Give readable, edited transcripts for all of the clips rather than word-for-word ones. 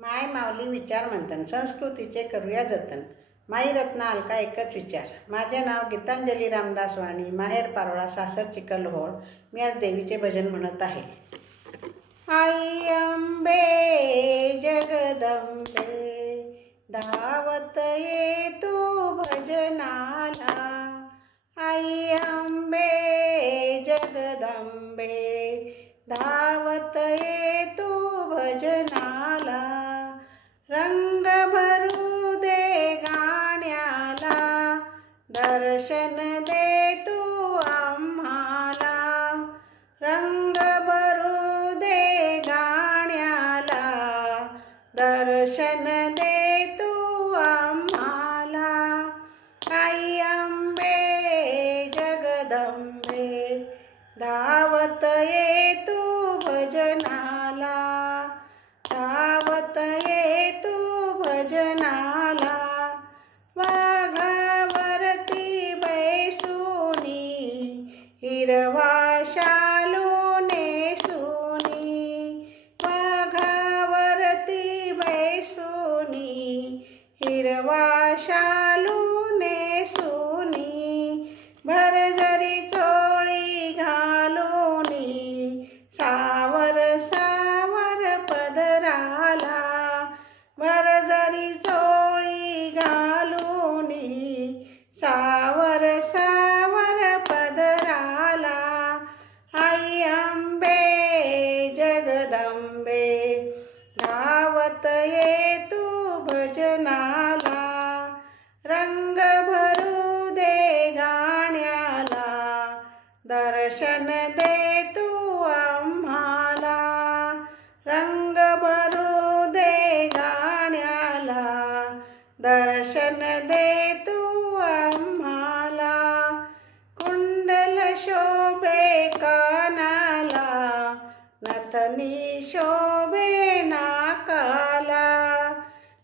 माय माऊली विचार मंथन संस्कृतीचे करूया जतन. माई रत्ना अलका एकच विचार. माझे नाव गीतांजली रामदास वाणी, माहेर पारोळा, सासर चिखलहोळ. मी आज देवीचे भजन म्हणत आहे. आई अंबे जगदंबे, धावत ये तू भजनाला. आई अंबे जगदंबे, धावत ये तू भजनाला. रंग भरू दे गाण्याला, दर्शन दे तू आम्हाला. रंग भरू दे गाण्याला, दर्शन दे तू आम्हाला. आई अंबे जगदंबे, धावत ये तू भजनाला. धावत ये तू भजनाला. वाघावरती बैसुनी, हिरवा शालू नेसुनी. वाघावरती बैसुनी, हिरवा शालू नेसुनी. भरजरी चोळी घालुनी, सावर सावर पदराला. भरजरी चोळी घालुनी, सावर सावर पदराला. आई अंबे जगदंबे, धावत ये तू भजनाला. रंग भरू दे गाण्याला, दर्शन दे तू आम्हाला. रंग भरू दे गाण्याला, दर्शन दे तू आम्हाला. कुंडल शोभे कानाला, नथनी शोभे नाकाला.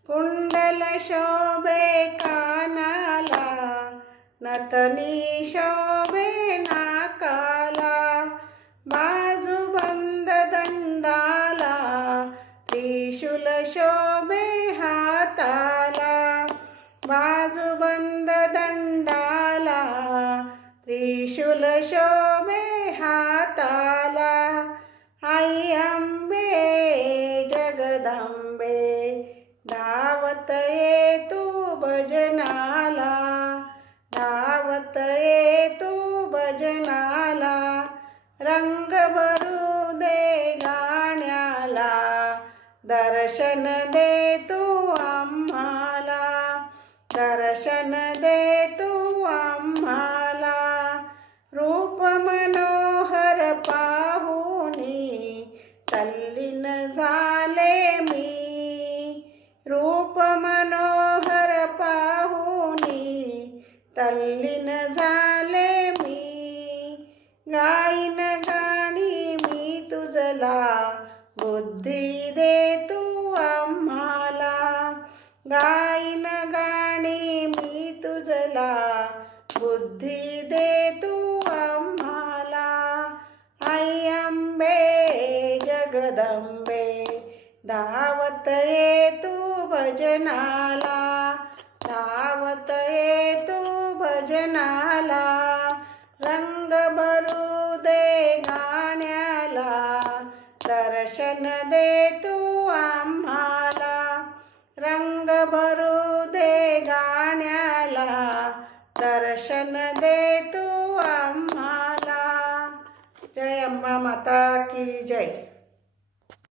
कुंडल शोभे कानाला, नथनी शोभे नाकाला. बाजूबंद दंडाला, त्रिशूल शोभे हाताला. बाजूबंद दंडाला, त्रिशूल शोभे हाताला. आई अंबे जगदंबे, धावत ये तू भजनाला. धावत ये तू भजनाला. रंग भरू दे गाण्याला, दर्शन दे तू आम्हाला. दर्शन दे तू आम्हाला. रूप मनोहर पाहुनी, तल्लीन झाले मी. रूप मनोहर पाहुनी, तल्लीन झाले मी. गाईन गाणी मी तुझला, बुद्धी दे तू आम्हाला. गाईन गाणी मी तुझला, बुद्धी दे तू आम्हाला. आई अंबे जगदंबे, धावत ये तू भजनाला. धावत ये तू भजनाला. रंग भरू दे गाण्याला, दर्शन दे तू आम्हाला. रंग भरू दे गाण्याला, दर्शन दे तू आम्हाला. जय अंबा माता की जय.